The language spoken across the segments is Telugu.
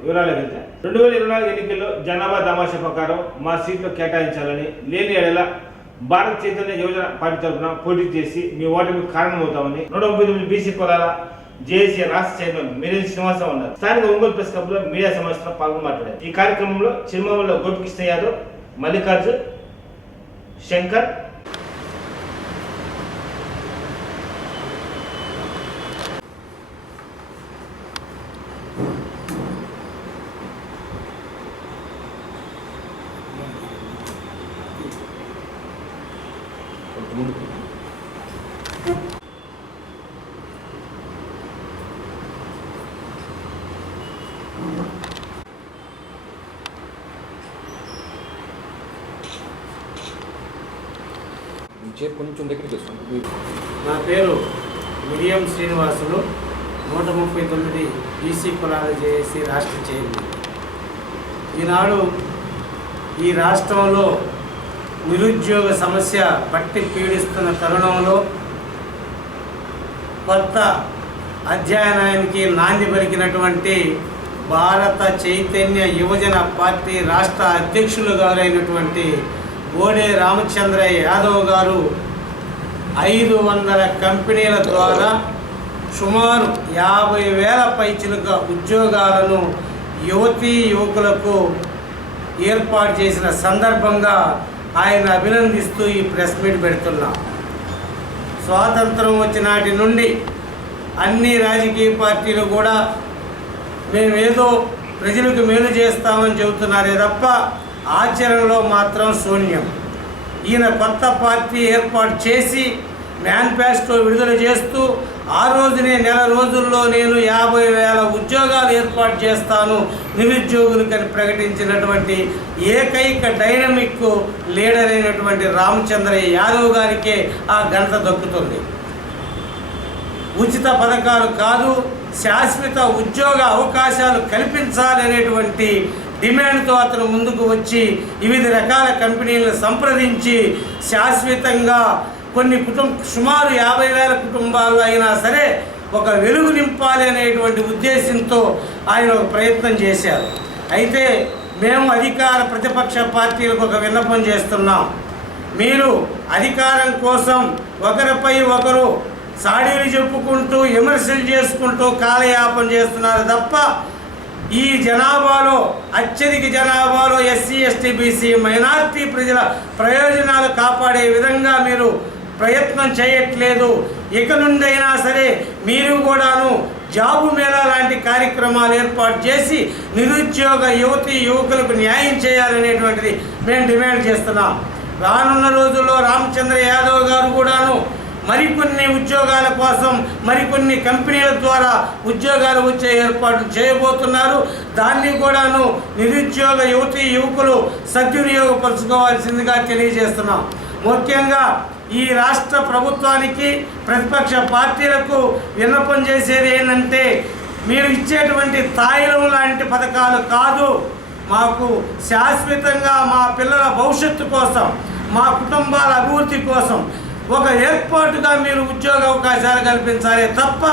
వివరాలకు వెళ్తే 2024 ఎన్నికల్లో జనాభా దామాషా ప్రకారం మా సీట్లు కేటాయించాలని లేని ఏడల భారత చైతన్య యువజన పార్టీ తరఫున పోటీ చేసి మీ ఓటమికి కారణమవుతామని 139 బీసీ కులాల జేఏసీ రాష్ట్ర చైర్మన్ మీరేని శ్రీనివాసరావు ఉన్నారు. స్థానిక ఒంగోలు ప్రెస్ క్లబ్ లో మీడియా సమావేశంలో పాల్గొని మాట్లాడారు. ఈ కార్యక్రమంలో చిరుమల గోపికృష్ణ యాదవ్, మల్లికార్జున్, శంకర్, కొంచెం దగ్గరికి వస్తుంది. నా పేరు మిరియం శ్రీనివాసులు, 139 బీసీ కులాల జేఏసీ రాష్ట్ర చైర్మన్. ఈనాడు ఈ రాష్ట్రంలో నిరుద్యోగ సమస్య పట్టి పీడిస్తున్న తరుణంలో కొత్త అధ్యయనానికి నాంది పలికినటువంటి భారత చైతన్య యువజన పార్టీ రాష్ట్ర అధ్యక్షులు గారైనటువంటి బోడే రామచంద్రయ్య యాదవ్ గారు 500 కంపెనీల ద్వారా సుమారు 50,000 పైచిలుగా ఉద్యోగాలను యువతీ యువకులకు ఏర్పాటు చేసిన సందర్భంగా ఆయన అభినందిస్తూ ఈ ప్రెస్ మీట్ పెడుతున్నాం. స్వాతంత్రం వచ్చినాటి నుండి అన్ని రాజకీయ పార్టీలు కూడా మేమేదో ప్రజలకు మేలు చేస్తామని చెబుతున్నారే తప్ప ఆచరణలో మాత్రం శూన్యం. ఈయన కొత్త పార్టీ ఏర్పాటు చేసి మేనిఫెస్టో విడుదల చేస్తూ ఆ రోజునే నెల రోజుల్లో నేను 50,000 ఉద్యోగాలు ఏర్పాటు చేస్తాను నిరుద్యోగులకని ప్రకటించినటువంటి ఏకైక డైనమిక్ లీడర్ అయినటువంటి రామచంద్రయ్య యాదవ్ గారికే ఆ ఘనత దక్కుతుంది. ఉచిత పథకాలు కాదు, శాశ్వత ఉద్యోగ అవకాశాలు కల్పించాలనేటువంటి డిమాండ్తో అతను ముందుకు వచ్చి వివిధ రకాల కంపెనీలను సంప్రదించి శాశ్వతంగా కొన్ని సుమారు 50,000 కుటుంబాలు అయినా సరే ఒక వెలుగు నింపాలి అనేటువంటి ఉద్దేశంతో ఆయన ఒక ప్రయత్నం చేశారు. అయితే మేము అధికార ప్రతిపక్ష పార్టీలకు ఒక విన్నపం చేస్తున్నాం. మీరు అధికారం కోసం ఒకరిపై ఒకరు సాడీలు చెప్పుకుంటూ విమర్శలు చేసుకుంటూ కాలయాపన చేస్తున్నారు తప్ప ఈ జనాభాలో అత్యధిక జనాభాలో ఎస్సీ, ఎస్టీ, బీసీ మైనార్టీ ప్రజల ప్రయోజనాలు కాపాడే విధంగా మీరు ప్రయత్నం చేయట్లేదు. ఇక నుండైనా సరే మీరు కూడాను జాబు మేళా లాంటి కార్యక్రమాలు ఏర్పాటు చేసి నిరుద్యోగ యువతీ యువకులకు న్యాయం చేయాలనేటువంటిది మేము డిమాండ్ చేస్తున్నాం. రానున్న రోజుల్లో రామచంద్ర యాదవ్ గారు కూడాను మరికొన్ని ఉద్యోగాల కోసం మరికొన్ని కంపెనీల ద్వారా ఉద్యోగాలు వచ్చే ఏర్పాట్లు చేయబోతున్నారు. దాన్ని కూడాను నిరుద్యోగ యువతీ యువకులు సద్వినియోగపరచుకోవాల్సిందిగా తెలియజేస్తున్నాం. ముఖ్యంగా ఈ రాష్ట్ర ప్రభుత్వానికి ప్రతిపక్ష పార్టీలకు విన్నపం చేసేది ఏంటంటే, మీరు ఇచ్చేటువంటి తాయిలం లాంటి పథకాలు కాదు, మాకు శాశ్వతంగా మా పిల్లల భవిష్యత్తు కోసం మా కుటుంబాల అభివృద్ధి కోసం ఒక ఏర్పాటుగా మీరు ఉద్యోగ అవకాశాలు కల్పించాలి తప్ప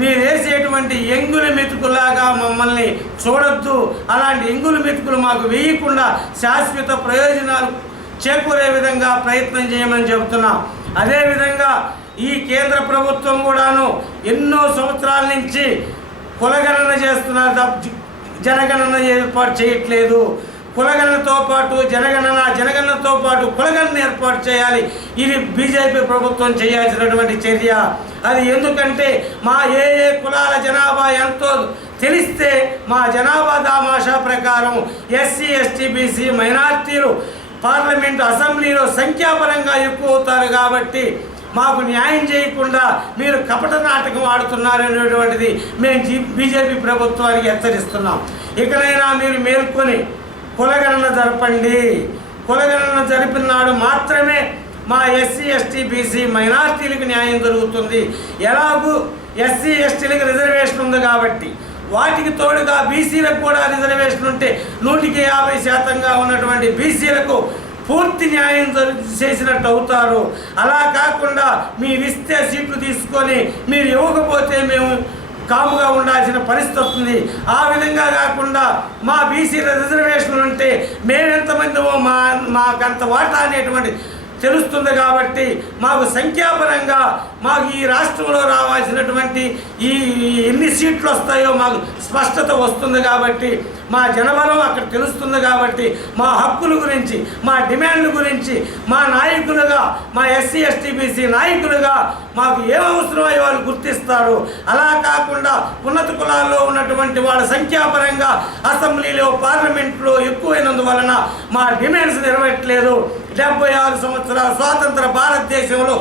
మీరు వేసేటువంటి ఎంగుల మెతుకులాగా మమ్మల్ని చూడొద్దు. అలాంటి ఎంగుల మెతుకులు మాకు వేయకుండా శాశ్వత ప్రయోజనాలు చేకూరే విధంగా ప్రయత్నం చేయమని చెబుతున్నాం. అదేవిధంగా ఈ కేంద్ర ప్రభుత్వం కూడాను ఎన్నో సంవత్సరాల నుంచి కులగణన చేస్తున్నారు, జనగణన ఏర్పాటు చేయట్లేదు. కులగణనతో పాటు జనగణనతో పాటు కులగణన ఏర్పాటు చేయాలి. ఇది బీజేపీ ప్రభుత్వం చేయాల్సినటువంటి చర్య. అది ఎందుకంటే మా ఏ కులాల జనాభా ఎంతో తెలిస్తే మా జనాభా దామాషా ప్రకారం ఎస్సీ, ఎస్టీ, బీసీ మైనార్టీలు పార్లమెంటు అసెంబ్లీలో సంఖ్యాపరంగా ఎక్కువ అవుతారు. కాబట్టి మాకు న్యాయం చేయకుండా మీరు కపట నాటకం ఆడుతున్నారనేటువంటిది మేము బీజేపీ ప్రభుత్వానికి హెచ్చరిస్తున్నాం. ఇకనైనా మీరు మేల్కొని కులగణన జరపండి. కులగణన జరిపిన నాడు మాత్రమే మా ఎస్సీ, ఎస్టీ, బీసీ మైనార్టీలకు న్యాయం జరుగుతుంది. ఎలాగూ ఎస్సీ, ఎస్టీలకు రిజర్వేషన్ ఉంది కాబట్టి వాటికి తోడుగా బీసీలకు కూడా రిజర్వేషన్ ఉంటే 150% ఉన్నటువంటి బీసీలకు పూర్తి న్యాయం చేసినట్టు అవుతారు. అలా కాకుండా మీరు ఇస్తే సీట్లు తీసుకొని మీరు ఇవ్వకపోతే మేము కాముగా ఉండాల్సిన పరిస్థితి వస్తుంది. ఆ విధంగా కాకుండా మా బీసీ రిజర్వేషన్లు ఉంటే మేమెంతమందిమో మాకంత వాటా అనేటువంటి తెలుస్తుంది. కాబట్టి మాకు సంఖ్యాపరంగా మాకు ఈ రాష్ట్రంలో రావాల్సినటువంటి ఈ ఎన్ని సీట్లు వస్తాయో మాకు స్పష్టత వస్తుంది. కాబట్టి మా జనబలం అక్కడ తెలుస్తుంది. కాబట్టి మా హక్కుల గురించి, మా డిమాండ్ల గురించి మా నాయకులుగా, మా ఎస్సీ ఎస్టీ బీసీ నాయకులుగా మాకు ఏం అవసరమో వాళ్ళు గుర్తిస్తారు. అలా కాకుండా ఉన్నత కులాల్లో ఉన్నటువంటి వాళ్ళ సంఖ్యాపరంగా అసెంబ్లీలో, పార్లమెంట్లో ఎక్కువైనందువలన మా డిమాండ్స్ నెరవేర్చలేదు. 76 సంవత్సరాల స్వాతంత్ర భారతదేశంలో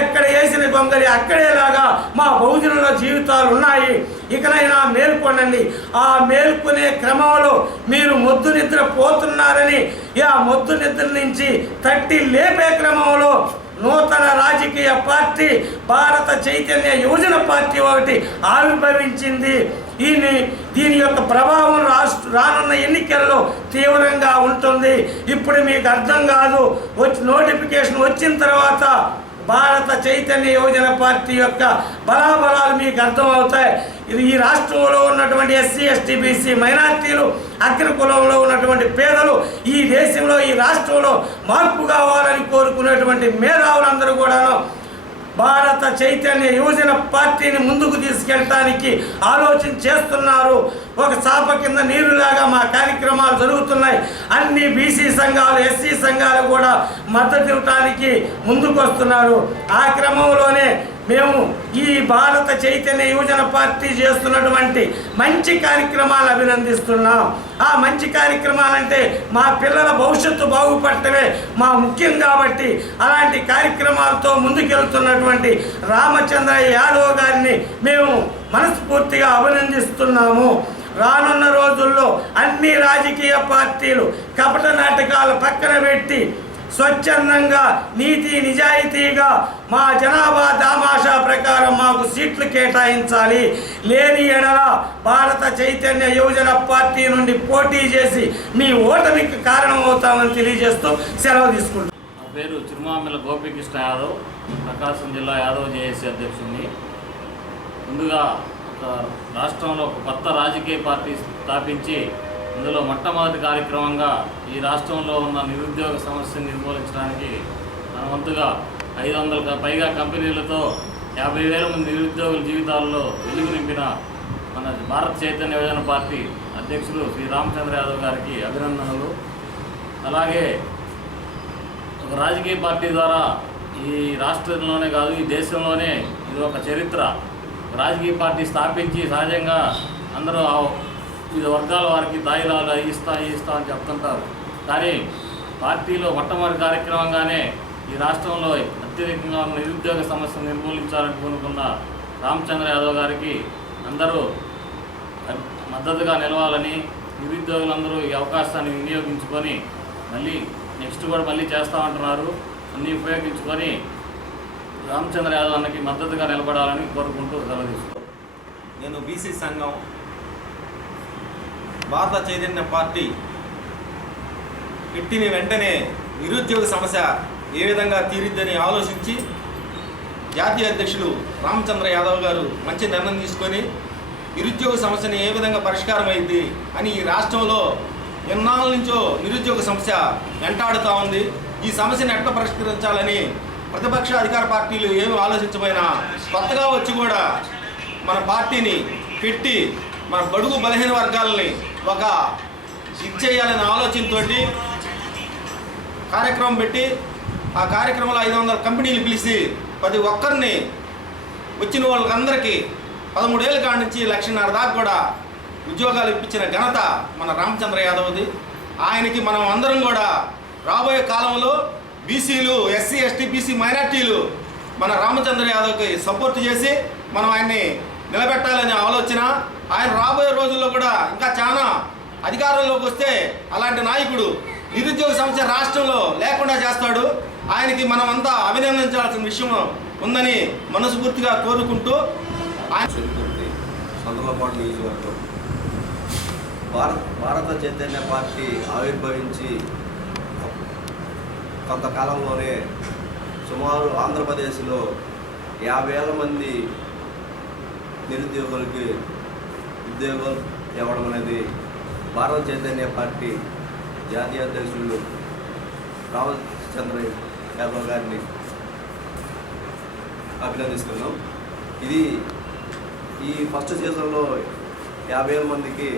ఎక్కడ వేసిన గొంగలి అక్కడేలాగా మా బహుజనుల జీవితాలు ఉన్నాయి. ఇకనైనా మేల్కొనండి. ఆ మేల్కొనే క్రమంలో మీరు మొద్దు నిద్ర పోతున్నారని ఆ మొద్దు నిద్ర నుంచి తట్టి లేపే క్రమంలో నూతన రాజకీయ పార్టీ భారత చైతన్య యువజన పార్టీ ఒకటి ఆవిర్భవించింది. దీని యొక్క ప్రభావం రానున్న ఎన్నికల్లో తీవ్రంగా ఉంటుంది. ఇప్పుడు మీకు అర్థం కాదు, నోటిఫికేషన్ వచ్చిన తర్వాత భారత చైతన్య యువజన పార్టీ యొక్క బలాబలాలు మీకు అర్థమవుతాయి. ఈ రాష్ట్రంలో ఉన్నటువంటి ఎస్సీ ఎస్టీ బీసీ మైనార్టీలు, అగ్రకులంలో ఉన్నటువంటి పేదలు, ఈ దేశంలో ఈ రాష్ట్రంలో మార్పు కావాలని కోరుకునేటువంటి మేధావులందరూ కూడాను భారత చైతన్య యువజన పార్టీని ముందుకు తీసుకెళ్ళటానికి ఆలోచన చేస్తున్నారు. ఒక చాప కింద నీరులాగా మా కార్యక్రమాలు జరుగుతున్నాయి. అన్ని బీసీ సంఘాలు, ఎస్సీ సంఘాలు కూడా మద్దతు ఇవ్వటానికి ముందుకు వస్తున్నారు. ఆ క్రమంలోనే మేము ఈ భారత చైతన్య యువజన పార్టీ చేస్తున్నటువంటి మంచి కార్యక్రమాలు అభినందిస్తున్నాం. ఆ మంచి కార్యక్రమాలంటే మా పిల్లల భవిష్యత్తు బాగుపడటమే మా ముఖ్యం. కాబట్టి అలాంటి కార్యక్రమాలతో ముందుకెళ్తున్నటువంటి రామచంద్ర యాదవ్ గారిని మేము మనస్ఫూర్తిగా అభినందిస్తున్నాము. రానున్న రోజుల్లో అన్ని రాజకీయ పార్టీలు కపట నాటకాలు పక్కన పెట్టి స్వచ్ఛందంగా, నీతి నిజాయితీగా మా జనాభా దామాషా ప్రకారం మాకు సీట్లు కేటాయించాలి. లేని ఎడల భారత చైతన్య యువజన పార్టీ నుండి పోటీ చేసి మీ ఓటమికి కారణమవుతామని తెలియజేస్తూ సెలవు తీసుకుంటాం. నా పేరు చిరుమామిల గోపీకృష్ణ యాదవ్, ప్రకాశం జిల్లా యాదవ్ జేఏసీ అధ్యక్షుడిని. ముందుగా రాష్ట్రంలో ఒక కొత్త రాజకీయ పార్టీ స్థాపించి ఇందులో మొట్టమొదటి కార్యక్రమంగా ఈ రాష్ట్రంలో ఉన్న నిరుద్యోగ సమస్యను నిర్మూలించడానికి మన వంతుగా 500కు పైగా కంపెనీలతో 50,000 మంది నిరుద్యోగుల జీవితాల్లో వెలుగు నింపిన మన భారత చైతన్య యువజన పార్టీ అధ్యక్షులు శ్రీ రామచంద్ర యాదవ్ గారికి అభినందనలు. అలాగే ఒక రాజకీయ పార్టీ ద్వారా ఈ రాష్ట్రంలోనే కాదు, ఈ దేశంలోనే ఇది ఒక చరిత్ర. రాజకీయ పార్టీ స్థాపించి సహజంగా అందరూ వివిధ వర్గాల వారికి దాయిలాలు ఇస్తా అని చెప్తుంటారు. కానీ పార్టీలో మొట్టమొదటి కార్యక్రమంగానే ఈ రాష్ట్రంలో అత్యధికంగా ఉన్న నిరుద్యోగ సమస్యను నిర్మూలించాలని కోరుకున్న రామచంద్ర యాదవ్ గారికి అందరూ మద్దతుగా నిలవాలని, నిరుద్యోగులందరూ ఈ అవకాశాన్ని వినియోగించుకొని నెక్స్ట్ కూడా మళ్ళీ చేస్తామంటున్నారు. అన్నీ ఉపయోగించుకొని రామచంద్ర యాదవ్ అన్నకి మద్దతుగా నిలబడాలని కోరుకుంటూ సెలవు తీసుకుంటాం. నేను బీసీ సంఘం భారత చైతన్య పార్టీ పెట్టిన వెంటనే నిరుద్యోగ సమస్య ఏ విధంగా తీరిద్దని ఆలోచించి జాతీయ అధ్యక్షులు రామచంద్ర యాదవ్ గారు మంచి నిర్ణయం తీసుకొని నిరుద్యోగ సమస్యని ఏ విధంగా పరిష్కారం అయింది అని ఈ రాష్ట్రంలో ఎన్నాళ్ళ నుంచో నిరుద్యోగ సమస్య వెంటాడుతూ ఉంది. ఈ సమస్యను ఎట్లా పరిష్కరించాలని ప్రతిపక్ష అధికార పార్టీలు ఏమి ఆలోచించబోయినా కొత్తగా వచ్చి కూడా మన పార్టీని పెట్టి మన బడుగు బలహీన వర్గాలని ఒక ఇచ్చేయాలనే ఆలోచనతో కార్యక్రమం పెట్టి ఆ కార్యక్రమంలో 500 కంపెనీలు పిలిచి ప్రతి ఒక్కరిని వచ్చిన వాళ్ళందరికీ 13 ఏళ్ళ కాడి నుంచి 1,50,000 దాకా కూడా ఉద్యోగాలు ఇప్పించిన ఘనత మన రామచంద్ర యాదవ్ది. ఆయనకి మనం అందరం కూడా రాబోయే కాలంలో బీసీలు, ఎస్సీ ఎస్టీ బీసీ మైనార్టీలు మన రామచంద్ర యాదవ్కి సపోర్ట్ చేసి మనం ఆయన్ని నిలబెట్టాలనే ఆలోచన. ఆయన రాబోయే రోజుల్లో కూడా ఇంకా చాలా అధికారంలోకి వస్తే అలాంటి నాయకుడు నిరుద్యోగ సమస్య రాష్ట్రంలో లేకుండా చేస్తాడు. ఆయనకి మనం అంతా అభినందించాల్సిన విషయం ఉందని మనస్ఫూర్తిగా కోరుకుంటూ సంతలపాటు నియోజకవర్గం భారత చైతన్య పార్టీ ఆవిర్భవించి కొంతకాలంలోనే సుమారు ఆంధ్రప్రదేశ్లో 50,000 మంది నిరుద్యోగులకి ఉద్యోగాలు ఇవ్వడం అనేది భారత చైతన్య పార్టీ జాతీయ అధ్యక్షులు రామచంద్ర యాదవ్ గారిని అభినందిస్తున్నాం. ఇది ఈ ఫస్ట్ సీజన్లో 50,000 మందికి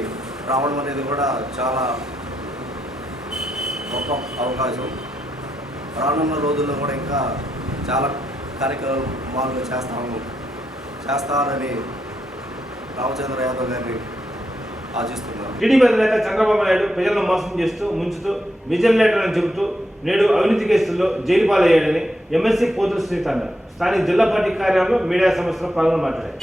రావడం అనేది కూడా చాలా గొప్ప అవకాశం. రానున్న రోజుల్లో కూడా ఇంకా చాలా కార్యక్రమాలు చేస్తారని రామచంద్ర యాదవ్ గారిని ఆశిస్తున్నాం. టీడీపీ అధినేత చంద్రబాబు నాయుడు ప్రజలను మోసం చేస్తూ ముంచుతూ విజిలేటర్లను చెబుతూ నేడు అవినీతి కేసుల్లో జైలు పాలయ్యాడని ఎమ్మెల్సీ పోతుల శ్రీనివాస్ అన్నారు. స్థానిక జిల్లా పార్టీ కార్యాలయంలో మీడియా సంస్థలో పాల్గొని మాట్లాడారు.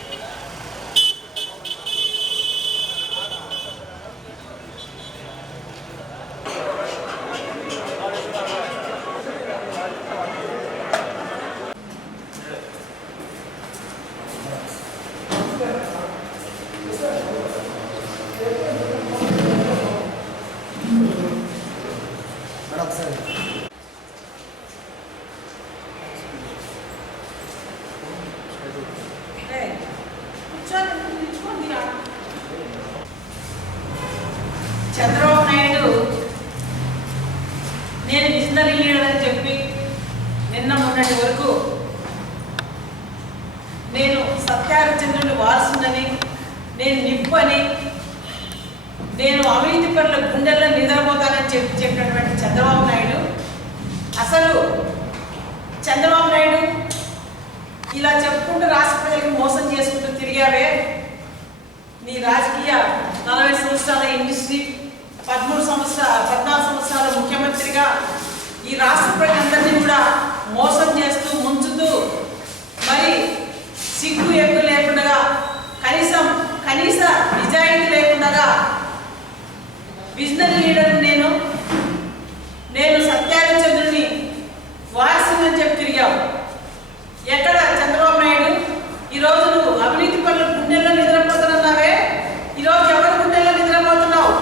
చంద్రబాబు నాయుడు నేను విజనరీ లీడర్ అని చెప్పి నిన్న మొన్నటి వరకు నేను సత్యహరిచంద్రుని వారసునని, నేను నిప్పని, నేను అవినీతి పరుల గుండెల్లో నిద్రపోతానని చెప్పినటువంటి చంద్రబాబు నాయుడు, అసలు చంద్రబాబు నాయుడు ఇలా చెప్పుకుంటూ రాష్ట్ర ప్రజలకు మోసం చేసుకుంటూ తిరిగావే. నీ రాజకీయ 40 సంవత్సరాల ఇండస్ట్రీ, 14 సంవత్సరాల ముఖ్యమంత్రిగా ఈ రాష్ట్ర ప్రజలందరినీ కూడా మోసం చేస్తూ ముంచుతూ మరి సిగ్గు ఎగ్గు లేకుండా కనీస నిజాయితీ లేకుండా విజనరీ లీడర్ నేను సత్యహరిచంద్రుని వారసుని చెప్పి తిరిగావు. ఎక్కడ చంద్రబాబు నాయుడు ఈరోజు నువ్వు అవినీతి పనుల గుండెల్లో నిద్రపోతున్నావే. ఈరోజు ఎవరి గుండెల్లో నిద్రపోతున్నావు?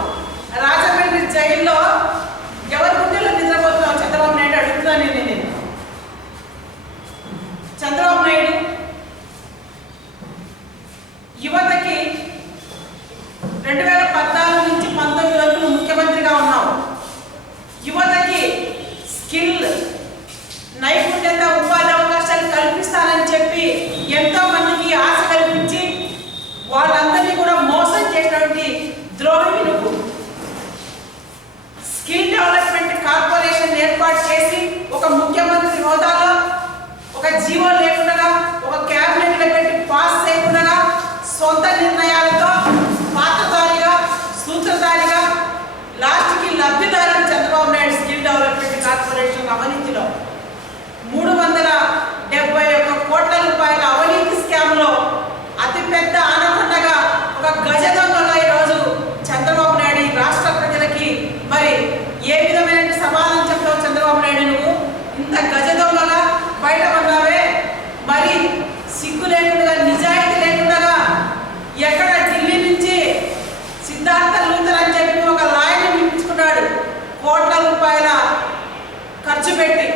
రాజమండ్రి జైల్లో ఎవరి గుండెల్లో నిద్రపోతున్నావు? చంద్రబాబు నాయుడు అడుగుతున్నాను నేను. చంద్రబాబు నాయుడు యువతకి 2014 నుంచి 19 వరకు ముఖ్యమంత్రిగా ఉన్నావు. యువతకి స్కిల్, నైపుణ్యత, ఉపాధి అవకాశాలు కల్పిస్తానని చెప్పి ఎంతో మందికి ఆశ కల్పించి వాళ్ళందరినీ కూడా మోసం చేసినటువంటి ద్రోహి నువ్వు. స్కిల్ డెవలప్మెంట్ కార్పొరేషన్ ఏర్పాటు చేసి ఒక ముఖ్యమంత్రి హోదాలో ఒక జీవో లేకుండా, ఒక క్యాబినెట్లో పెట్టి పాస్ చేయకుండా సొంత నిర్ణయాలతో పాత్రధారిగా, సూత్రధారిగా, లాస్ట్కి లబ్ధిదారుడు Chandrababu Naidu skill development corporation అవినీతిలో 371 కోట్ల రూపాయల అవినీతి స్కామ్లో అతిపెద్ద ఆనకొండగా ఒక గజ దొంగగా ఈరోజు చంద్రబాబు నాయుడు రాష్ట్ర ప్రజలకి మరి ఏ విధమైన సమాధానం చెప్తావు? చంద్రబాబు నాయుడు నువ్వు ఇంత గజ దొంగగా బయట పడ్డావే. మరి సిగ్గు లేకుండా, నిజాయితీ లేకుండా ఎక్కడ ఢిల్లీ నుంచి సిద్ధార్థ లూథర్ అని చెప్పి ఒక లాయర్ని పిలిపించుకున్నాడు. కోట్ల రూపాయల ఖర్చు పెట్టి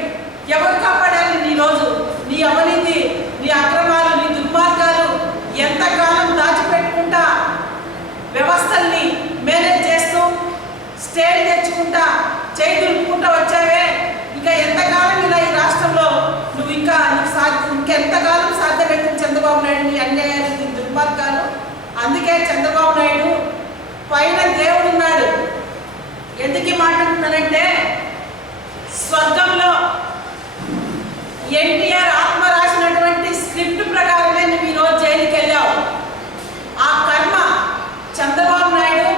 ఎవరు కాపాడాలి? నీ రోజు నీ అవినీతి, నీ అక్రమాలు, నీ దుర్మార్గాలు ఎంతకాలం దాచిపెట్టుకుంటా వ్యవస్థల్ని మేనేజ్ చేస్తూ స్టేట్ తెచ్చుకుంటా చేతులుకుంటా వచ్చావే. ఇంకా ఎంతకాలం ఇలా ఈ రాష్ట్రంలో నువ్వు ఇంకెంతకాలం సాధ్యమవుతుంది చంద్రబాబు నాయుడు నీ అన్యాయాలు, నీ దుర్మార్గాలు? అందుకే చంద్రబాబు నాయుడు పైన దేవుడు ఉన్నాడు. ఎందుకు మాట్లాడుతున్నానంటే స్వర్గంలో ఎన్టీఆర్ ఆత్మ రాసినటువంటి స్క్రిప్ట్ ప్రకారమే నువ్వు ఈరోజు జైలుకి వెళ్ళావు. ఆ కర్మ చంద్రబాబు నాయుడు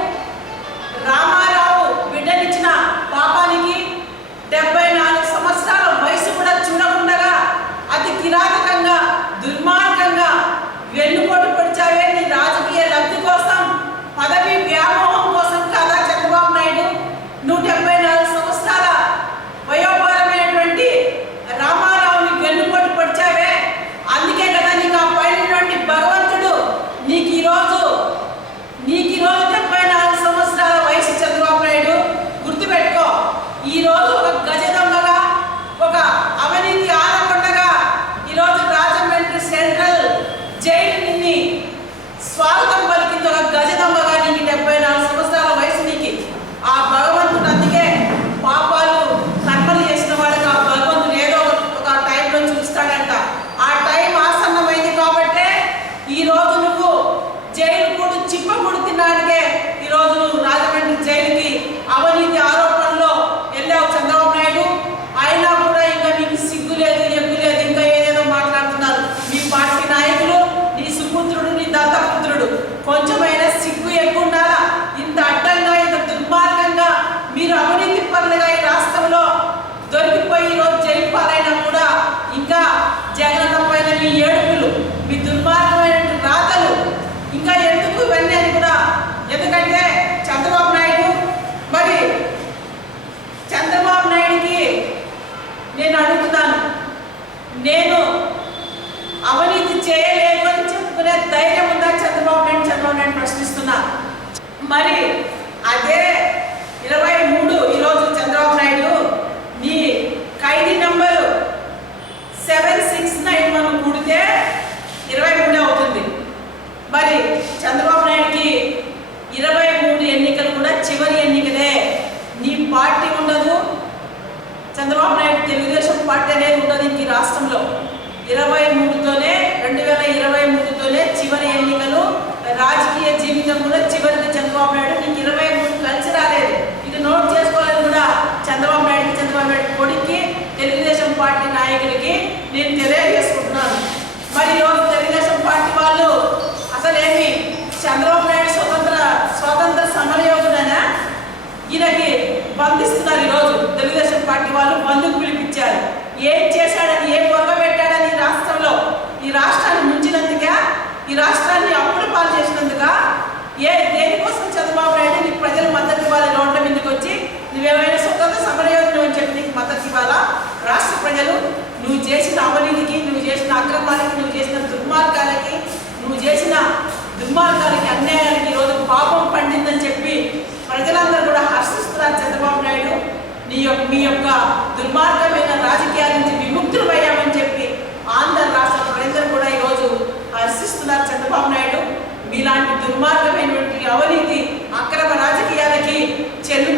రామారావు బిడ్డనిచ్చిన పాపానికి 74 సంవత్సరాల వయసు కూడా చూడకుండా అతి కిరాతకంగా, దుర్మార్గంగా వెన్నుపోటు పొడిచావే. నీ రాజకీయ లబ్ధి కోసం, పదవి వ్యామోహం కోసం కాదా చంద్రబాబు నాయుడు 174 సంవత్సరాల వయోభారమైనటువంటి రామారావుని వెన్నుపోటు పొడిచావే. అందుకే కదా నీకు ఆ పైనటువంటి భగవంతుడు నీకు ఈరోజు మీ ఏడుపులు, మీ దుర్మార్గమైన రాతలు ఇంకా ఎందుకు ఇవన్నీ అని కూడా, ఎందుకంటే చంద్రబాబు నాయుడికి నేను అడుగుతున్నాను, నేను అవినీతి చేయలేదు అని చెప్పుకునే ధైర్యం ఉందా చంద్రబాబు నాయుడు ప్రశ్నిస్తున్నా. మరి అదే 23 ఈరోజు చంద్రబాబు నాయుడు నీ ఖైదీ నంబరు 769 మనం కూడితే 23 అవుతుంది. మరి చంద్రబాబు నాయుడికి 23 ఎన్నికలు కూడా చివరి ఎన్నికలే. నీ పార్టీ ఉండదు, చంద్రబాబు నాయుడు తెలుగుదేశం పార్టీ అనేది ఉండదు ఇంక రాష్ట్రంలో. 2023తోనే చివరి ఎన్నికలు, రాజకీయ జీవితం కూడా చివరికి చంద్రబాబు నాయుడు నీకు 23 కలిసి రాలేదు. ఇది నోట్ చేసుకోవాలని కూడా చంద్రబాబు నాయుడు కొడుక్కి తెలుగుదేశం పార్టీ నాయకులకి నేను తెలియజేసుకుంటున్నాను. మరి ఈరోజు తెలుగుదేశం పార్టీ వాళ్ళు అసలేమి చంద్రబాబు నాయుడు స్వతంత్ర సమరయోధుడైనా ఈయనకి బంధిస్తున్నారు. ఈరోజు తెలుగుదేశం పార్టీ వాళ్ళు బంధుకు పిలిపించారు. ఏం చేశాడని, ఏం పొగ పెట్టాడని రాష్ట్రంలో ఈ రాష్ట్రాన్ని ముంచినందుగా, ఈ రాష్ట్రాన్ని అప్పుల పాలు చేసినందుగా, దేనికోసం చంద్రబాబు నాయుడు నీకు ప్రజలు మద్దతు ఇవ్వాలి, రోడ్ల మీదకి వచ్చి నువ్వేమైనా స్వతంత్ర సమరయోధుడు అని చెప్పి నీకు మద్దతు ఇవ్వాలా? రాష్ట్ర ప్రజలు నువ్వు చేసిన అవినీతికి, నువ్వు చేసిన అక్రమాలకి, నువ్వు చేసిన దుర్మార్గాలకి, అన్యాయాలకి ఈరోజు పాపం పండిందని చెప్పి ప్రజలందరూ కూడా హర్షిస్తున్నారు. చంద్రబాబు నాయుడు మీ యొక్క దుర్మార్గమైన రాజకీయాల నుంచి విముక్తులయ్యామని చెప్పి ఆంధ్ర రాష్ట్ర ప్రజలందరూ కూడా ఈరోజు హర్షిస్తున్నారు. చంద్రబాబు నాయుడు మీలాంటి దుర్మార్గమైనటువంటి అవినీతి అక్రమ రాజకీయాలకి చెల్లి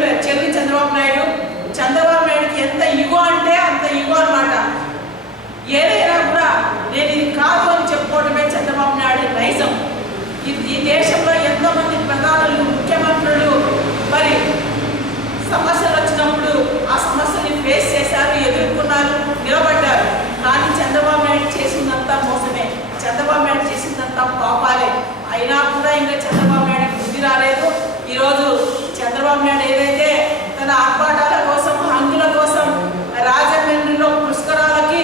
చంద్రబాబు నాయుడికి ఎంత ఇగో అంటే అంత ఇగో అన్నమాట. ఏదైనా కూడా నేను ఇది కాదు అని చెప్పుకోవడమే చంద్రబాబు నాయుడు నైజం. ఈ దేశంలో ఎంతో మంది ప్రధానులు, ముఖ్యమంత్రులు మరి సమస్యలు వచ్చినప్పుడు ఆ సమస్యని ఫేస్ చేశారు, ఎదుర్కొన్నారు, నిలబడ్డారు. కానీ చంద్రబాబు నాయుడు చేసిందంతా మోసమే, చంద్రబాబు నాయుడు చేసిందంతా పాపాలే. అయినా కూడా ఇంకా చంద్రబాబు నాయుడు బుద్ధి రాలేదు. ఈరోజు చంద్రబాబు నాయుడు ఏదైతే తన ఆర్భాటాల కోసం, హంగుల కోసం రాజమండ్రిలో పుష్కరాలకి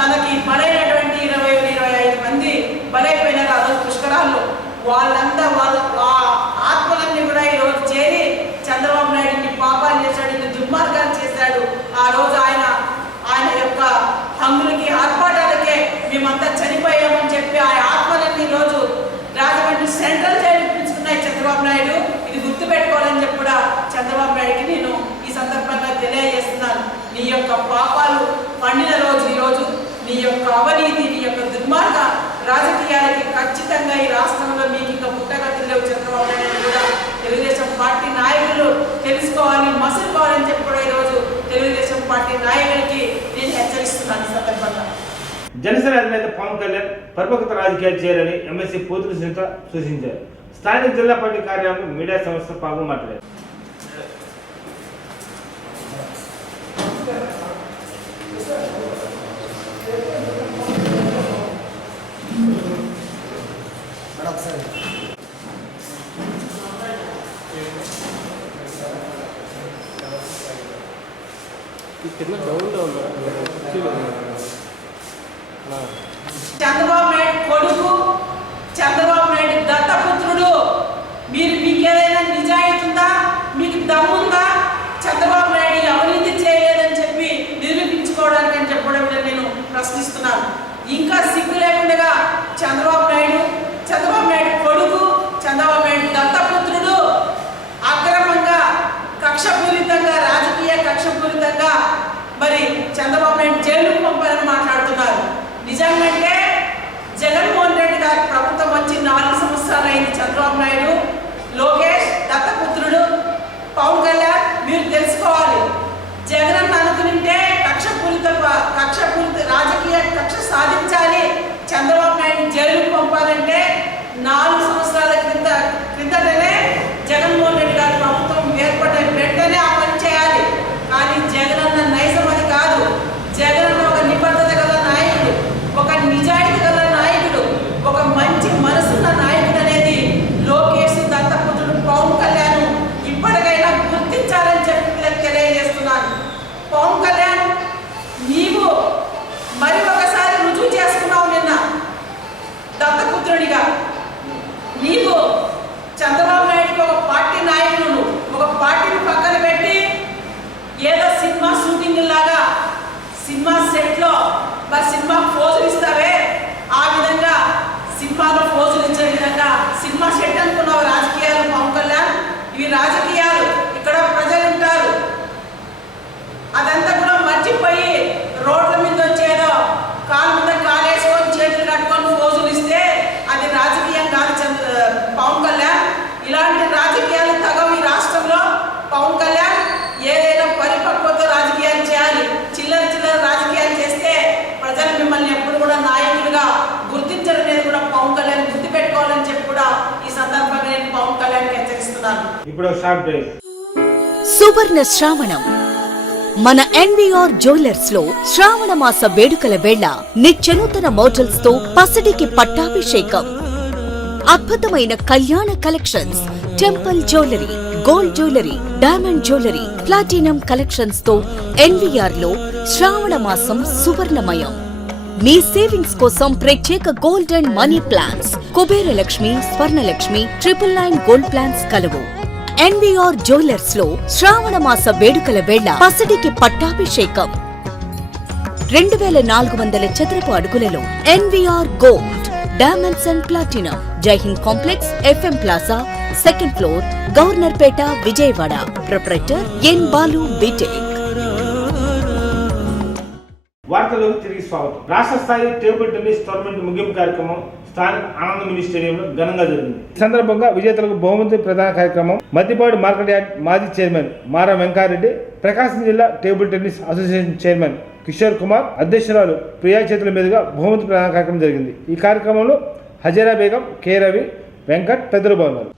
తనకి బలైనటువంటి 20-25 మంది బలైపోయినారు ఆ రోజు పుష్కరాల్లో. వాళ్ళంతా వాళ్ళ ఆత్మలన్నీ కూడా ఈరోజు చేరి చంద్రబాబు నాయుడిని పాపాలు చేశాడు, ఇన్ని దుర్మార్గాలు చేశాడు. ఆ రోజు ఆయన యొక్క హంగులకి, ఆర్భాటాలకే మేమంతా చనిపోయామని చెప్పి ఆ ఆత్మలన్నీ ఈరోజు రాజమండ్రి సెంట్రల్ జైలు పిలుచుకున్నాయి చంద్రబాబు నాయుడు. ఇది గుర్తుపెట్టుకోవాలని చెప్పి కూడా చంద్రబాబు నాయుడికి నేను ఈ సందర్భంగా తెలియజేస్తున్నాను. నీ యొక్క పాపాలు పండిన రోజు ఈరోజు, నీ యొక్క అవినీతి, నీ యొక్క దుర్మార్గ రాజకీయాలకి ఖచ్చితంగా ఈ రాష్ట్రంలో మీకు ఇంకా పుట్టగతులు లేవు. చంద్రబాబు నాయుడు కూడా తెలుగుదేశం పార్టీ నాయకులు తెలుసుకోవాలి, మసులుకోవాలని చెప్పి కూడా ఈరోజు తెలుగుదేశం పార్టీ నాయకులకి నేను హెచ్చరిస్తున్నాను. ఈ సందర్భంగా జనసేన అధినేత పవన్ కళ్యాణ్ పరిపక్వత రాజకీయాలు చేయాలని ఎమ్మెల్సీ పోతుల సునీత సూచించారు. స్థానిక జిల్లా పార్టీ కార్యాలయంలో మీడియా సంస్థ పాల్గొని మాట్లాడారు. చంద్రబాబు నాయుడు కొడుకు, చంద్రబాబు నాయుడు దత్తపుత్రుడు. మీకేదైనా నిజాయితీ ఉందా, మీకు దమ్ముందా? చంద్రబాబు నాయుడు అవినీతి చేయలేదని చెప్పి నిరూపించుకోవడానికి అని చెప్పడం నేను ప్రశ్నిస్తున్నాను. ఇంకా సిగ్గు లేకుండా చంద్రబాబు నాయుడు కొడుకు, చంద్రబాబు నాయుడు దత్తపుత్రుడు అక్రమంగా, కక్షపూరితంగా, రాజకీయ కక్షపూరితంగా మరి చంద్రబాబు నాయుడు జైలుకు పంపాలని మాట్లాడుతున్నారు. నిజంగా జగన్మోహన్ రెడ్డి గారి ప్రభుత్వం వచ్చి 4 సంవత్సరాలు అయింది. చంద్రబాబు నాయుడు, లోకేష్ దత్తపుత్రుడు, పవన్ కళ్యాణ్ మీరు తెలుసుకోవాలి. జగన్ అనుకుంటే కక్షపూరిత రాజకీయ కక్ష సాధించాలి, చంద్రబాబు నాయుడు జైలుకు పంపాలంటే 4 సంవత్సరాల క్రిందటనే జగన్మోహన్ రెడ్డి గారి ప్రభుత్వం ఏర్పడిన వెంటనే ఆ పని చేయాలి. కానీ జగన్ అన్న నైజం అది కాదు. జగన్ అన్న ఒక నిబద్ధత గల నాయకుడు. ఇప్పుడు ఒక షార్ట్ బ్రేక్. సువర్ణ శ్రావణం మన ఎన్వీఆర్ జ్యువెలర్స్ లో శ్రావణ మాస వేడుకల వేళ నిత్యనూతన మోడల్స్ తో పసిడికి పట్టాభిషేకం. అద్భుతమైన కళ్యాణ collections, temple jewellery, gold jewellery, diamond jewellery, platinum collections తో ఎన్వీఆర్ లో శ్రావణ మాసం సువర్ణమయం. మీ సేవింగ్స్ కోసం ప్రత్యేక gold and money plans, Kubera Lakshmi, Swarnalakshmi, 999 gold plans కలవు. ఎన్వీఆర్ జ్యువెలర్స్ లో శ్రావణ మాస వేడుకల వేళ పసిడికి పట్టాభిషేకం. 2400 చదరపు అడుగులలో NVR gold, diamonds and platinum, Jaihind complex, FM plaza, 2nd floor, governor Peta, Vijayawada. Proprietor N Balu BTech. వార్తలకు తిరిగి స్వాగతం. రాష్ట్ర స్థాయి టేబుల్ టెన్నిస్ టోర్నమెంట్ ముగింపు కార్యక్రమం స్థానిక ఆనంద మినీ స్టేడియంలో ఘనంగా జరిగింది. ఈ సందర్భంగా విజేతలకు బహుమతి ప్రధాన కార్యక్రమం మద్దిపాడు మార్కెట్ యార్డ్ మాజీ చైర్మన్ మారా వెంకారెడ్డి, ప్రకాశం జిల్లా table tennis association chairman Kishore Kumar, అధ్యక్షురాలు ప్రియా చేతుల మీదుగా బహుమతి ప్రధాన కార్యక్రమం జరిగింది. ఈ కార్యక్రమంలో హజరా బేగం, కె రవి, వెంకట్ పెద్దలు పాల్గొన్నారు.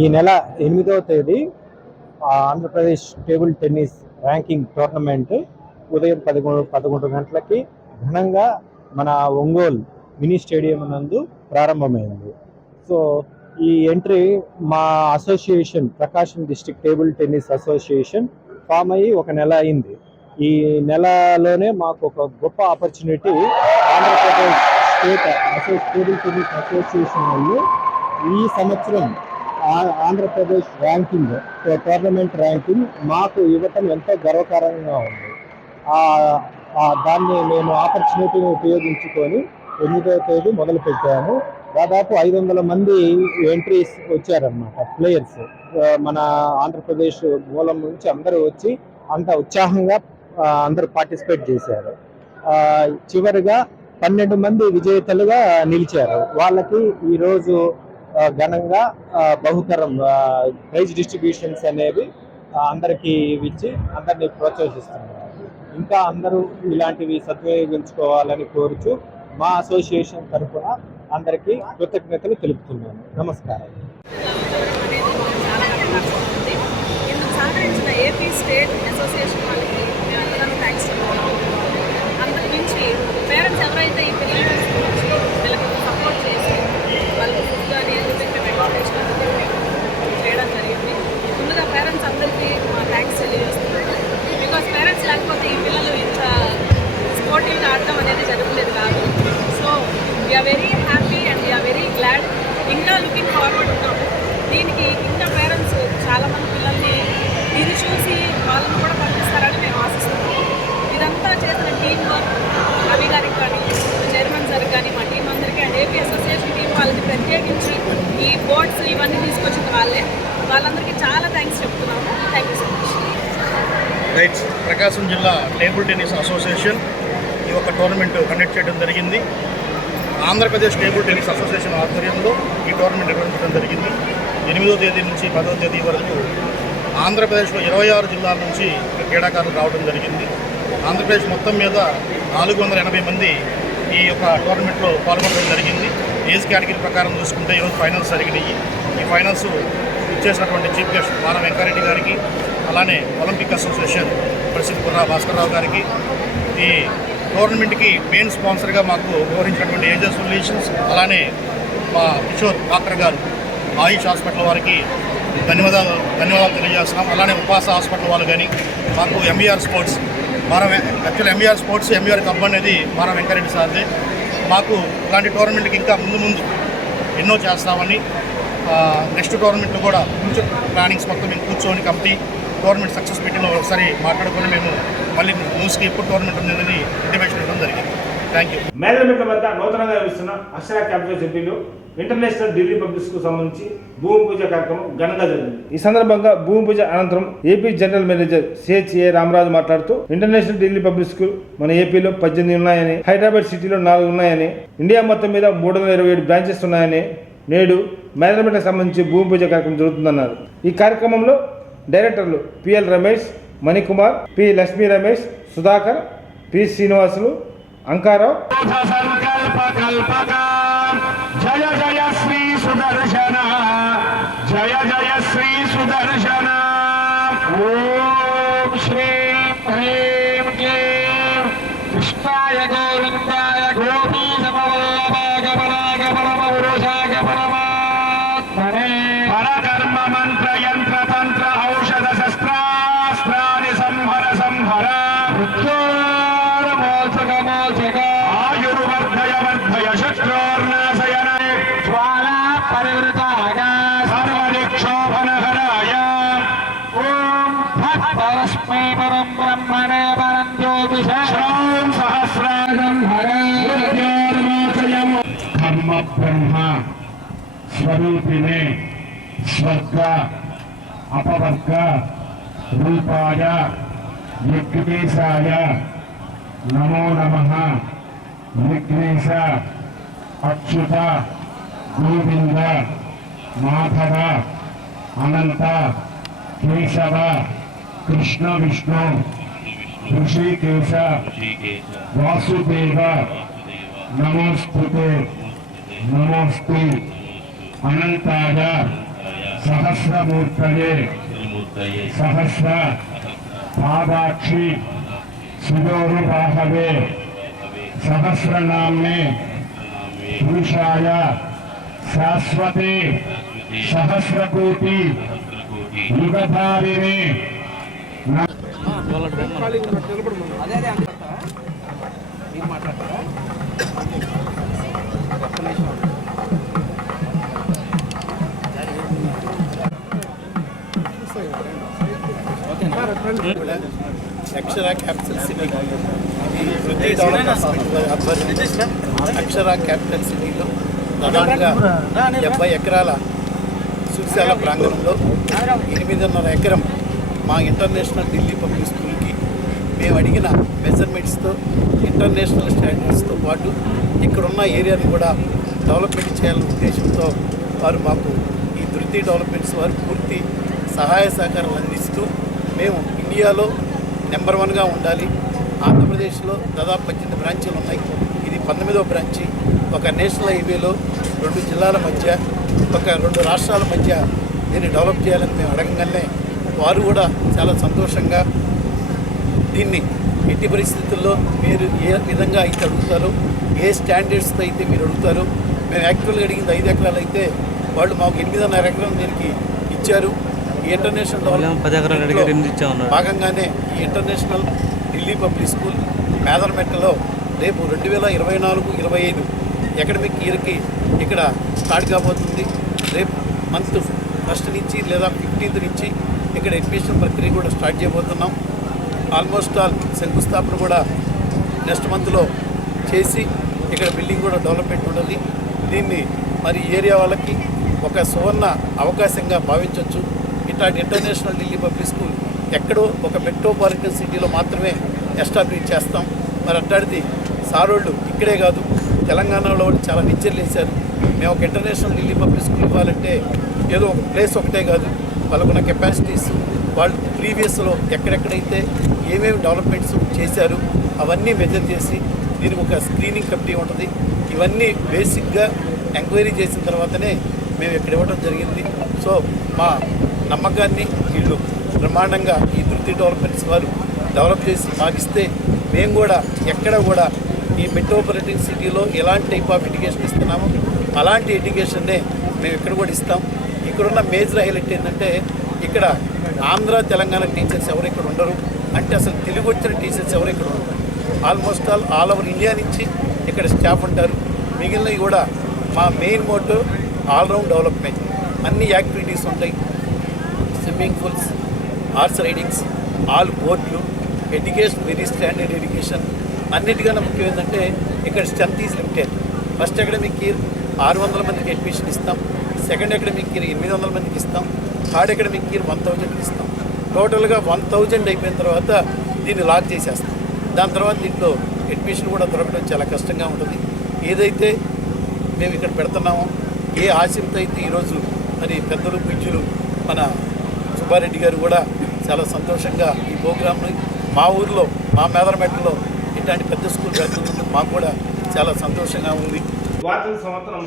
ఈ నెల 8వ తేదీ Andhra Pradesh table tennis ranking tournament ఉదయం 11 గంటలకి ఘనంగా మన ఒంగోలు మినీ స్టేడియం నందు ప్రారంభమైంది. సో ఈ ఎంట్రీ మా association Prakasam district table tennis association form అయ్యి ఒక నెల అయింది. ఈ నెలలోనే మాకు ఒక గొప్ప opportunity Andhra Pradesh state table tennis association వాళ్ళు ఈ సంవత్సరం ఆంధ్రప్రదేశ్ ర్యాంకింగ్ టోర్నమెంట్ ర్యాంకింగ్ మాకు ఇవ్వటం ఎంతో గర్వకారంగా ఉంది. దాన్ని మేము ఆపర్చునిటీని ఉపయోగించుకొని 8వ తేదీ మొదలుపెట్టాము. దాదాపు 500 మంది ఎంట్రీస్ వచ్చారన్నమాట, ప్లేయర్స్. మన ఆంధ్రప్రదేశ్ మూలం నుంచి అందరూ వచ్చి అంత ఉత్సాహంగా అందరూ పార్టిసిపేట్ చేశారు. చివరిగా 12 మంది విజేతలుగా నిలిచారు. వాళ్ళకి ఈరోజు ఘనంగా బహుకరం ప్రైజ్ డిస్ట్రిబ్యూషన్స్ అనేవి అందరికీ ఇచ్చి అందరినీ ప్రోత్సహిస్తున్నారు. ఇంకా అందరూ ఇలాంటివి సద్వినియోగించుకోవాలని కోరుచు మా అసోసియేషన్ తరఫున అందరికీ కృతజ్ఞతలు తెలుపుతున్నాను. నమస్కారం. ఇందుకు సహకరించిన ఏపీ స్టేట్ అసోసియేషన్ వాళ్ళకి మేము థ్యాంక్స్ చెప్తున్నాము. అంతకు మించి పేరెంట్స్ ఎవరైతే ఈ పిల్లల గురించి వీళ్ళకి సపోర్ట్ చేసి వాళ్ళకి ఫుడ్ కానీ ఎందుకంటే మేము అకామిడేషన్ చేయడం జరిగింది. ముందుగా పేరెంట్స్ అందరికీ మా థ్యాంక్స్ తెలియజేస్తున్నాము. బికాస్ పేరెంట్స్ లేకపోతే ఈ పిల్లలు ఇంత స్పోర్టివ్గా ఆడటం అనేది జరుగుతుంది కాదు. So we are very happy and we are very glad. ఇంకా లుకింగ్ ఫార్వర్డ్ ఉన్నాము. దీనికి ఇంకా పేరెంట్స్ చాలామంది పిల్లల్ని ఇది చూసి వాళ్ళని కూడా పంపిస్తారని మేము ఆశిస్తున్నాము. ఇదంతా చేసిన టీం వర్క్ రవి గారికి కానీ చైర్మన్ సార్ కానీ మా టీం అందరికీ అండ్ ఏపీ అసోసియేషన్ టీం వాళ్ళకి ప్రత్యేకించి ఈ బోర్డ్స్ ఇవన్నీ తీసుకొచ్చిన వాళ్ళందరికీ చాలా థ్యాంక్స్ చెప్తున్నాము. Thank you so much. Right, Prakasam జిల్లా టేబుల్ టెన్నిస్ అసోసియేషన్ ఈ ఒక టోర్నమెంట్ కండక్ట్ చేయడం జరిగింది. ఆంధ్రప్రదేశ్ టేబుల్ టెన్నిస్ అసోసియేషన్ ఆధ్వర్యంలో ఈ టోర్నమెంట్ నిర్వహించడం జరిగింది. 8వ తేదీ నుంచి 10వ తేదీ వరకు ఆంధ్రప్రదేశ్లో 26 జిల్లాల నుంచి క్రీడాకారులు రావడం జరిగింది. ఆంధ్రప్రదేశ్ మొత్తం మీద 480 మంది ఈ యొక్క టోర్నమెంట్లో పాల్గొనడం జరిగింది. ఏజ్ కేటగిరీ ప్రకారం చూసుకుంటే ఈరోజు ఫైనల్స్ జరిగినాయి. ఈ ఫైనల్స్ ఇచ్చేసినటువంటి చీఫ్ గెస్ట్ బాల వెంకారెడ్డి గారికి, అలానే ఒలింపిక్ అసోసియేషన్ ప్రెసిడెంట్ కుర్రా భాస్కర్రావు గారికి, ఈ టోర్నమెంట్కి మెయిన్ స్పాన్సర్గా మాకు వ్యవహరించినటువంటి ఏజెస్ సొల్యూషన్స్, అలానే మా కిషోర్ డాక్టర్ గారు ఆయుష్ హాస్పిటల్ వారికి ధన్యవాదాలు తెలియజేస్తున్నాం. అలానే ఉపాస హాస్పిటల్ వాళ్ళు కానీ మాకు MBR sports actual MBR sports MBR cup అనేది మార వెంకరెడ్డి సార్దే. మాకు ఇలాంటి టోర్నమెంట్కి ఇంకా ముందు ఎన్నో చేస్తామని, నెక్స్ట్ టోర్నమెంట్లో కూడా ఫ్యూచర్ ప్లానింగ్స్ మొత్తం మేము కూర్చొని కమిటీ టోర్నమెంట్ సక్సెస్ మీటింగ్లో ఒకసారి మాట్లాడుకొని మేము మళ్ళీ న్యూస్కి ఎప్పుడు టోర్నమెంట్ ఉందని ఇంటిమేషన్ ఇవ్వడం జరిగింది. Thank you. మేనేజ్మెంట్ వద్ద నూతనంగా నిర్వహిస్తున్న అక్షర క్యాపిటల్ సభ్యులు ఇంటర్నేషనల్ ఢిల్లీ పబ్లిక్స్ కు సంబంధించి భూమి పూజ కార్యక్రమం ఘనంగా జరిగింది. ఈ సందర్భంగా భూమి పూజ అనంతరం AP general manager CHA Ramaraju మాట్లాడుతూ ఇంటర్నేషనల్ ఢిల్లీ పబ్లిక్ స్కూల్ మన ఏపీలో 18 ఉన్నాయని, హైదరాబాద్ సిటీలో 4 ఉన్నాయని, ఇండియా మొత్తం మీద 327 బ్రాంచెస్ ఉన్నాయని, నేడు మేనేజ్మెంట్కి సంబంధించి భూమి పూజ కార్యక్రమం జరుగుతుందన్నారు. ఈ కార్యక్రమంలో డైరెక్టర్లు PL Ramesh, Manikumar, P Lakshmi Ramesh, Sudhakar, P Srinivasulu, Ankarao. జయ జయ శ్రీ సుదర్శన, జయ జయ శ్రీ సుదర్శన. ఓం శ్రీ హ్రీం క్లీం కృష్ణాయ గోవిందాయ గోపీ సమవల్లభాయ గమనాయ పరమపురుషాయ పరమాత్మనే పరకర్మ మంత్ర యంత్ర తంత్ర ఔషధ శస్త్రాస్త్రాది సంహర సంహర మృత్యోర్మోచక ఆయుర్వర్ధయ వర్ధయ శత్రోర్నాశయన జ్వాలా పరివృతాయ సర్వదిక్షోభనహరాయ. ఓం తస్మై పరం బ్రహ్మణే పరం జ్యోతిషం సహస్రారం హరేర్మోచయం. కర్మ బ్రహ్మ స్వరూపిణే స్వర్గ అపవర్గ రూపాయ యజ్ఞేశాయ నమో నమః. విఘ్నేశ, అచ్యుత, గోవింద, మాధవ, అనంత, కేశవ, కృష్ణ విష్ణు, ఋషికేశ, వాసుదేవ నమోస్తుతే. నమోస్తు అనంతాయ సహస్రమూర్తయే సహస్ర పాదాక్షి సుదోరుబాహవే సహస్రనామ్నే పురుషాయ శాశ్వతే సహస్రకోటి యుగధారిణే అక్షర క్యాపిటల్ సిటీ ఈ వృద్ధి డెవలప్మెంట్ ఆధ్వర్యంలో అక్షర క్యాపిటల్ సిటీలో ప్రధానంగా 70 ఎకరాల సుశాల ప్రాంగణంలో 8.5 ఎకరం మా ఇంటర్నేషనల్ ఢిల్లీ పబ్లిక్ స్కూల్కి మేము అడిగిన మెజర్మెంట్స్తో ఇంటర్నేషనల్ స్టాండర్డ్స్తో పాటు ఇక్కడున్న ఏరియాని కూడా డెవలప్మెంట్ చేయాలనే ఉద్దేశంతో వారు మాకు ఈ వృద్ధి డెవలప్మెంట్స్ వారు పూర్తి సహాయ సహకారాలు అందిస్తూ మేము ఇండియాలో నెంబర్ 1గా ఉండాలి. ఆంధ్రప్రదేశ్లో దాదాపు 18 బ్రాంచీలు ఉన్నాయి. ఇది 19వ బ్రాంచి. ఒక నేషనల్ హైవేలో 2 జిల్లాల మధ్య, ఒక 2 రాష్ట్రాల మధ్య దీన్ని డెవలప్ చేయాలని మేము అడగంగానే వారు కూడా చాలా సంతోషంగా దీన్ని ఎట్టి పరిస్థితుల్లో మీరు ఏ విధంగా అయితే అడుగుతారో, ఏ స్టాండర్డ్స్తో అయితే మీరు అడుగుతారో, మేము యాక్చువల్గా అడిగింది 5 ఎకరాలు అయితే వాళ్ళు మాకు 8.5 ఎకరం దీనికి ఇచ్చారు. ఈ ఇంటర్నేషనల్ డెవలప్మెంట్ భాగంగానే ఈ ఇంటర్నేషనల్ ఢిల్లీ పబ్లిక్ స్కూల్ మేదరమెట్టలో రేపు 2024-25 అకాడమిక్ ఇయర్కి ఇక్కడ స్టార్ట్ కాబోతుంది. రేపు మంత్ 1st నుంచి లేదా 15th నుంచి ఇక్కడ అడ్మిషన్ ప్రక్రియ కూడా స్టార్ట్ చేయబోతున్నాం. ఆల్మోస్ట్ ఆల్ శంకుస్థాపన కూడా నెక్స్ట్ మంత్లో చేసి ఇక్కడ బిల్డింగ్ కూడా డెవలప్మెంట్ ఉంటుంది. దీన్ని మరి ఏరియా వాళ్ళకి ఒక సువర్ణ అవకాశంగా భావించవచ్చు. ఇట్లాంటి ఇంటర్నేషనల్ ఢిల్లీ పబ్లిక్ స్కూల్ ఎక్కడో ఒక మెట్రోపాలిటన్ సిటీలో మాత్రమే ఎస్టాబ్లిష్ చేస్తాం. మరి అట్లాంటిది సారోళ్ళు ఇక్కడే కాదు, తెలంగాణలో చాలా నిచ్చెలు వేశారు. మేము ఒక ఇంటర్నేషనల్ ఢిల్లీ పబ్లిక్ స్కూల్ ఇవ్వాలంటే ఏదో ఒక ప్లేస్ ఒకటే కాదు, వాళ్ళకున్న కెపాసిటీస్, వాళ్ళు ప్రీవియస్లో ఎక్కడెక్కడైతే ఏమేమి డెవలప్మెంట్స్ చేశారు అవన్నీ మెజర్ చేసి దీనికి ఒక స్క్రీనింగ్ కమిటీ ఉంటుంది. ఇవన్నీ బేసిక్గా ఎంక్వైరీ చేసిన తర్వాతనే మేము ఇక్కడ ఇవ్వడం జరిగింది. సో మా నమ్మకాన్ని వీళ్ళు బ్రహ్మాండంగా ఈ వృద్ధి డెవలప్మెంట్స్ వారు డెవలప్ చేసి మాకిస్తే మేము కూడా ఎక్కడ కూడా ఈ మెట్రోపాలిటన్ సిటీలో ఎలాంటి టైప్ ఆఫ్ ఎడ్యుకేషన్ ఇస్తున్నామో అలాంటి ఎడ్యుకేషన్నే మేము ఇక్కడ కూడా ఇస్తాం. ఇక్కడున్న మేజర్ హైలైట్ ఏంటంటే ఇక్కడ ఆంధ్ర తెలంగాణ టీచర్స్ ఎవరు ఇక్కడ ఉండరు, అంటే అసలు తెలుగు వచ్చిన టీచర్స్ ఎవరు ఇక్కడ ఉండరు. ఆల్మోస్ట్ ఆల్ ఓవర్ ఇండియా నుంచి ఇక్కడ స్టాఫ్ ఉంటారు. మిగిలినవి కూడా మా మెయిన్ మోటో ఆల్రౌండ్ డెవలప్మెంట్. అన్ని యాక్టివిటీస్ ఉంటాయి, swimming pools, horse ridings, all బోట్లు, ఎడ్యుకేషన్ వెరీ స్టాండర్డ్ ఎడ్యుకేషన్. అన్నిటికన్నా ముఖ్యం ఏంటంటే ఇక్కడ strength is limited. First academic year 600 మందికి అడ్మిషన్ ఇస్తాం, సెకండ్ అకాడమిక్ ఇయర్ 800 మందికి ఇస్తాం, థర్డ్ అకాడమిక్ ఇయర్ 1000 ఇస్తాం. టోటల్గా 1000 అయిపోయిన తర్వాత దీన్ని లాక్ చేసేస్తాం. దాని తర్వాత దీంట్లో అడ్మిషన్ కూడా దొరకడం చాలా కష్టంగా ఉంటుంది. ఏదైతే మేము ఇక్కడ పెడుతున్నామో, ఏ ఆశయంతో అయితే ఈరోజు మరి పెద్దలు పూజ్యులు మన సుబ్బారెడ్డి గారు కూడా చాలా సంతోషంగా ఈ ప్రోగ్రామ్ని మా ఊరిలో, మా మేదరమెట్టలో ఇట్లాంటి పెద్ద స్కూల్ పెడుతున్నందుకు మాకు కూడా చాలా సంతోషంగా ఉంది. వార్తల సంవత్సరం